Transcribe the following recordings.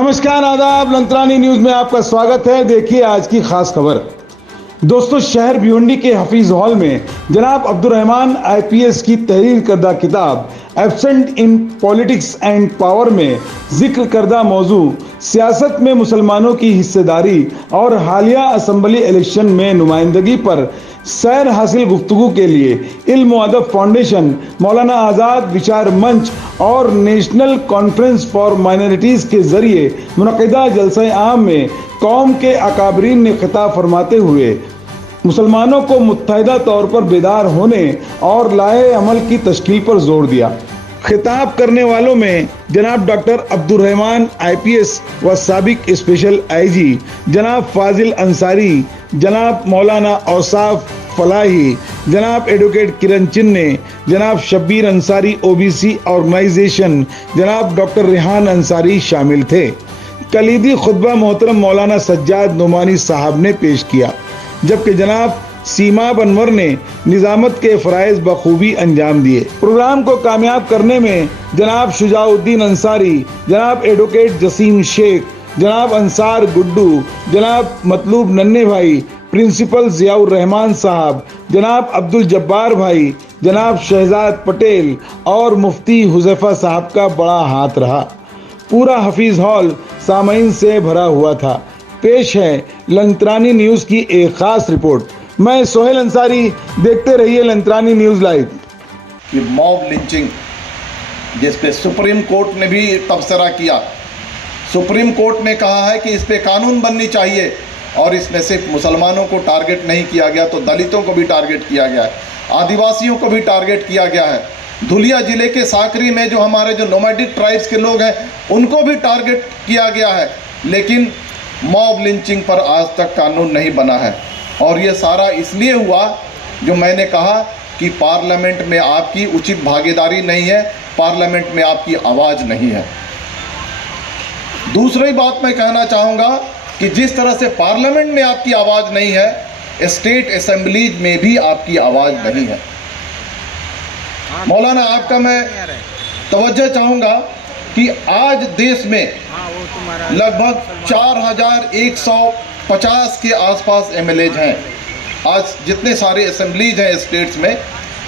नमस्कार, आदाब। लंत्रानी न्यूज में आपका स्वागत है। देखिए आज की खास खबर। दोस्तों, शहर भिवंडी के हफीज हॉल में जनाब अब्दुर्रहमान आईपीएस की तहरीर करदा किताब absent in politics and power में जिक्र करदा मौजू सियासत में मुसलमानों की हिस्सेदारी और हालिया असम्बली इलेक्शन में नुमाइंदगी पर सैर हासिल गुफ्तगू के लिए इल्म व अदब फाउंडेशन, मौलाना आज़ाद विचार मंच और नेशनल कॉन्फ्रेंस फॉर माइनॉरिटीज़ के जरिए मुनक़िदा जलसा आम में कौम के अकाबरीन ने खिताब फरमाते हुए मुसलमानों को मुत्तहिदा तौर पर बेदार होने और लाए अमल की तश्कील पर जोर दिया। खिताब करने वालों में जनाब डॉक्टर अब्दुर्रहमान आईपीएस व साबिक स्पेशल आईजी जनाब फाजिल अंसारी, जनाब मौलाना औसाफ फलाही, जनाब एडवोकेट किरण चिन्ने, जनाब शब्बीर अंसारी ओबीसी ऑर्गेनाइजेशन, जनाब डॉक्टर रेहान अंसारी शामिल थे। कलीदी खुतबा मोहतरम मौलाना सज्जाद नुमानी साहब ने पेश किया, जबकि जनाब सीमा अनवर ने निजामत के फ़राइज़ बखूबी अंजाम दिए। प्रोग्राम को कामयाब करने में जनाब शुजाउद्दीन अंसारी, जनाब एडवोकेट जसीम शेख, जनाब अंसार गुड्डू, जनाब मतलूब नन्हे भाई, प्रिंसिपल ज़ियाउर रहमान साहब, जनाब अब्दुल जब्बार भाई, जनाब शहजाद पटेल और मुफ्ती हुज़ैफा साहब का बड़ा हाथ रहा। पूरा हफीज़ हॉल सामईन से भरा हुआ था। पेश है लंत्रानी न्यूज़ की एक खास रिपोर्ट। मैं सोहेल अंसारी, देखते रहिए लंत्रानी न्यूज़ लाइव। कि मॉब लिंचिंग जिस पे सुप्रीम कोर्ट ने भी तबसरा किया, सुप्रीम कोर्ट ने कहा है कि इस पे कानून बननी चाहिए और इसमें सिर्फ मुसलमानों को टारगेट नहीं किया गया तो दलितों को भी टारगेट किया गया है, आदिवासियों को भी टारगेट किया गया है। धुलिया ज़िले के साकरी में जो हमारे जो नोमैडिक ट्राइब्स के लोग हैं उनको भी टारगेट किया गया है, लेकिन मॉब लिंचिंग पर आज तक कानून नहीं बना है। और ये सारा इसलिए हुआ जो मैंने कहा कि पार्लियामेंट में आपकी उचित भागीदारी नहीं है, पार्लियामेंट में आपकी आवाज़ नहीं है। दूसरी बात मैं कहना चाहूँगा कि जिस तरह से पार्लियामेंट में आपकी आवाज़ नहीं है, स्टेट असेंबलीज में भी आपकी आवाज़ नहीं है। मौलाना, आपका मैं तवज्जो चाहूँगा कि आज देश में लगभग 4150 के आसपास एमएलएज हैं। आज जितने सारे असेंबलीज हैं स्टेट्स में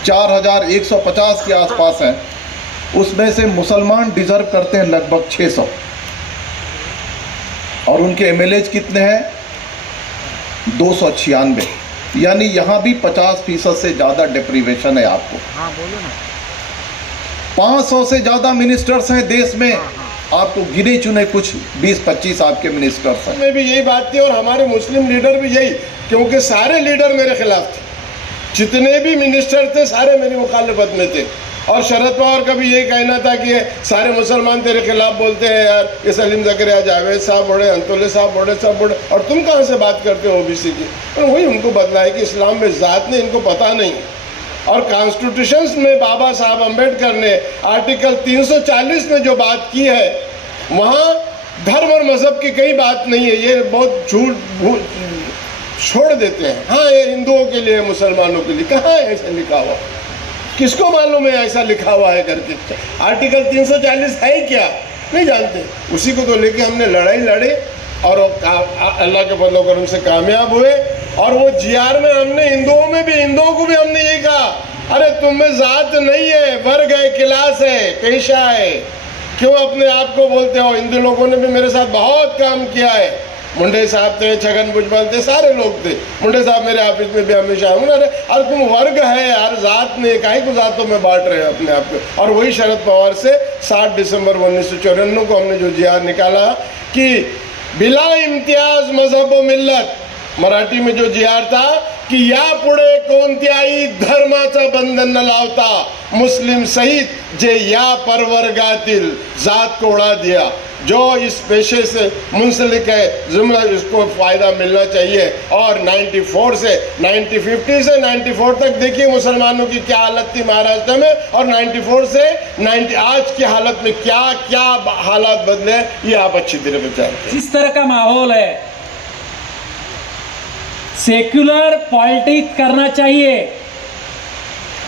4150 के आसपास हैं, उसमें से मुसलमान डिज़र्व करते हैं लगभग 600 और उनके एमएलएज कितने हैं? 296। यानी यहाँ भी 50% से ज़्यादा डिप्रीवेशन है आपको। हाँ, बोलो ना। 500 से ज़्यादा मिनिस्टर्स हैं देश में, आपको गिने चुने कुछ 20-25 आपके मिनिस्टर्स हैं। में भी यही बात थी और हमारे मुस्लिम लीडर भी यही, क्योंकि सारे लीडर मेरे खिलाफ थे, जितने भी मिनिस्टर थे सारे मेरी मुखालिफत में थे। और शरद पवार का भी यही कहना था कि सारे मुसलमान तेरे खिलाफ बोलते हैं यार, ये सलीम ज़करिया, जावेद साहब बोले, अंतुल्ले साहब बोले, सब बोले, और तुम कहाँ से बात करते हो ओबीसी की। और वही उनको बदला है कि इस्लाम में ज़ात ने इनको पता नहीं। और कॉन्स्टिट्यूशन में बाबा साहब अम्बेडकर ने आर्टिकल 340 में जो बात की है, वहाँ धर्म और मज़हब की कई बात नहीं है। ये बहुत झूठ छोड़ देते हैं। हाँ, ये हिंदुओं के लिए, मुसलमानों के लिए, कहाँ है ऐसा लिखा हुआ? किसको मालूम है ऐसा लिखा हुआ है करके? आर्टिकल 340 है क्या? नहीं जानते। उसी को तो लेके हमने लड़ाई लड़े और अल्लाह के फजल करम से कामयाब हुए। और वो जीआर में हमने हिंदुओं को भी हमने यही कहा, अरे तुम में ज़ात नहीं है, वर्ग है, क्लास है, पेशा है, क्यों अपने आप को बोलते हो? हिंदू लोगों ने भी मेरे साथ बहुत काम किया है। मुंडे साहब थे, छगन भुजबल थे, सारे लोग थे। मुंडे साहब मेरे ऑफिस में भी हमेशा अरे तुम वर्ग है यार, ज़ात ने, काहे को ज़ातों में बांट रहे हो अपने आप को। और वही शरद पवार से 7 दिसंबर 1994 को हमने जो जीआर निकाला कि बिला इम्तियाज मजहब व मिल्लत, मराठी में जो जीआर था की यापुढे कोणत्याही धर्माचं बंधन न लावता मुस्लिम सहित जे या परवर्गातील जात को उड़ा दिया, जो इस पेशे से मुंसलिक है जुमला, इसको फ़ायदा मिलना चाहिए। और 94 से 1950 से 94 तक देखिए मुसलमानों की क्या हालत थी महाराष्ट्र में, और 94 से 90 आज की हालत में क्या क्या हालात बदले, ये आप अच्छी तरह से जानते हैं। इस तरह का माहौल है, सेक्युलर पॉलिटिक्स करना चाहिए,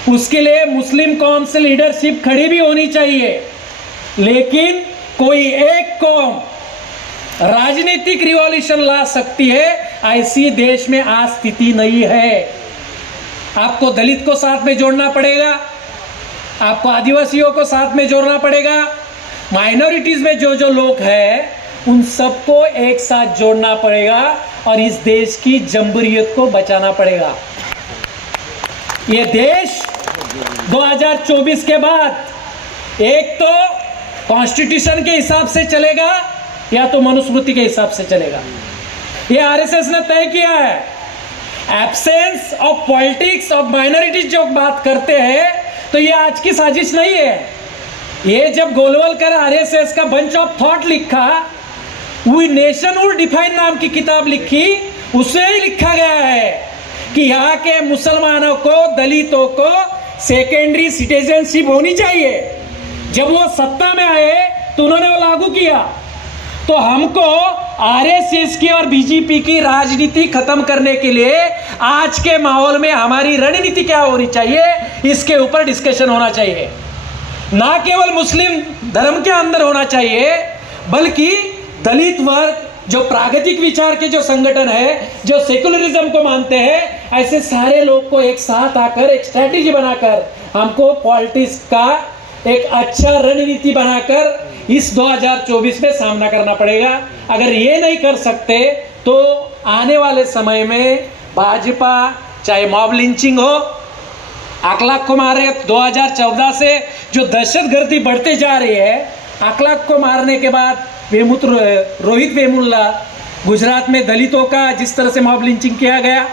उसके लिए मुस्लिम कौम से लीडरशिप खड़ी भी होनी चाहिए, लेकिन कोई एक कौम राजनीतिक रिवॉल्यूशन ला सकती है, ऐसी देश में आज स्थिति नहीं है। आपको दलित को साथ में जोड़ना पड़ेगा, आपको आदिवासियों को साथ में जोड़ना पड़ेगा, माइनॉरिटीज में जो जो लोग हैं उन सबको एक साथ जोड़ना पड़ेगा और इस देश की जमहूरियत को बचाना पड़ेगा। ये देश 2024 के बाद एक तो कॉन्स्टिट्यूशन के हिसाब से चलेगा या तो मनुस्मृति के हिसाब से चलेगा। ये आरएसएस ने तय किया है। Absence of politics of minorities जो बात करते हैं तो ये आज की साजिश नहीं है। ये जब गोलवलकर आरएसएस का बंच ऑफ थॉट लिखा, वी नेशन वुड डिफाइन नाम की किताब लिखी, उसमें ही लिखा गया है कि यहाँ के मुसलमानों को, दलितों को सेकेंडरी सिटीजनशिप होनी चाहिए। जब वो सत्ता में आए तो उन्होंने वो लागू किया। तो हमको आरएसएस की और बीजेपी की राजनीति खत्म करने के लिए आज के माहौल में हमारी रणनीति क्या होनी चाहिए, इसके ऊपर डिस्कशन होना चाहिए। ना केवल मुस्लिम धर्म के अंदर होना चाहिए, बल्कि दलित वर्ग, जो प्रागतिक विचार के जो संगठन है, जो सेकुलरिज्म को मानते हैं, ऐसे सारे लोग को एक साथ आकर एक स्ट्रैटेजी बनाकर हमको पॉलिटिक्स का एक अच्छा रणनीति बनाकर इस 2024 में सामना करना पड़ेगा। अगर ये नहीं कर सकते तो आने वाले समय में भाजपा चाहे मॉब लिंचिंग हो, 8 लाख को मारे, 2014 से जो दहशतगर्दी बढ़ते जा रही है, 8 लाख को मारने के बाद रोहित वेमुल्ला, गुजरात में दलितों का जिस तरह से मॉब लिंचिंग किया गया,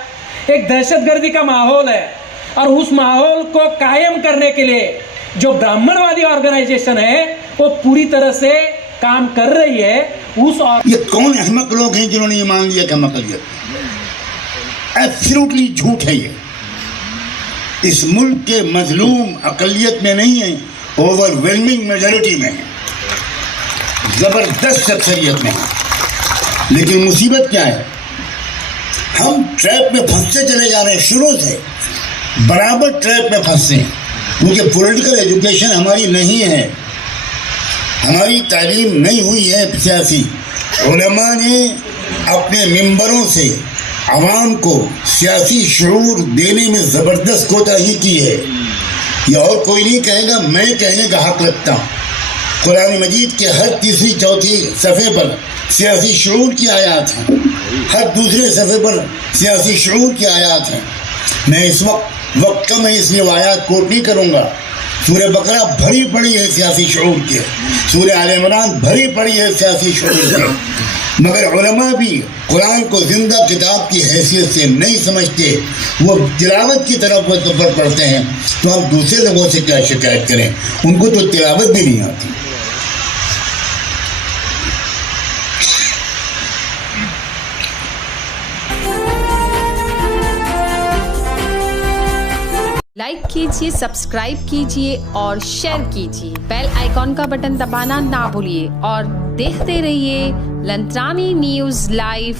एक दहशतगर्दी का माहौल है। और उस माहौल को कायम करने के लिए जो ब्राह्मणवादी ऑर्गेनाइजेशन है वो पूरी तरह से काम कर रही है। ये कौन अहमक लोग हैं जिन्होंने ये मान लिया कि हम अकलियत? एब्सोल्युटली झूठ है ये। इस मुल्क के मजलूम अकलियत में नहीं है, ओवरवेलमिंग मेजॉरिटी में है, जबरदस्त अक्सरियत में है। लेकिन मुसीबत क्या है, हम ट्रैप में फंसते चले जा रहे हैं। शुरू से बराबर ट्रैप में फंसते हैं, क्योंकि पॉलिटिकल एजुकेशन हमारी नहीं है, हमारी तालीम नहीं हुई है सियासी। उलमा ने अपने मिंबरों से आवाम को सियासी शऊर देने में ज़बरदस्त कोताही की है। ये और कोई नहीं कहेगा, मैं कहने का हक रखता हूँ। कुरान मजीद के हर तीसरी चौथी सफ़े पर सियासी शऊर की आयात हैं, हर दूसरे सफ़े पर सियासी शऊर की आयात हैं। मैं इस वक्त कम है इसलिए वो आयात कोट नहीं करूँगा। सूरह बकरा भरी पड़ी है सियासी शऊर के, सूरह आल इमरान भरी पड़ी है सियासी शऊर के, मगर उलमा भी कुरान को जिंदा किताब की हैसियत से नहीं समझते, वो तिलावत की तरफ पढ़ते हैं। तो हम दूसरे लोगों से क्या शिकायत करें, उनको तो तिलावत भी नहीं आती। लाइक कीजिए, सब्सक्राइब कीजिए और शेयर कीजिए। बेल आइकॉन का बटन दबाना ना भूलिए और देखते रहिए लंत्रानी न्यूज़ लाइव।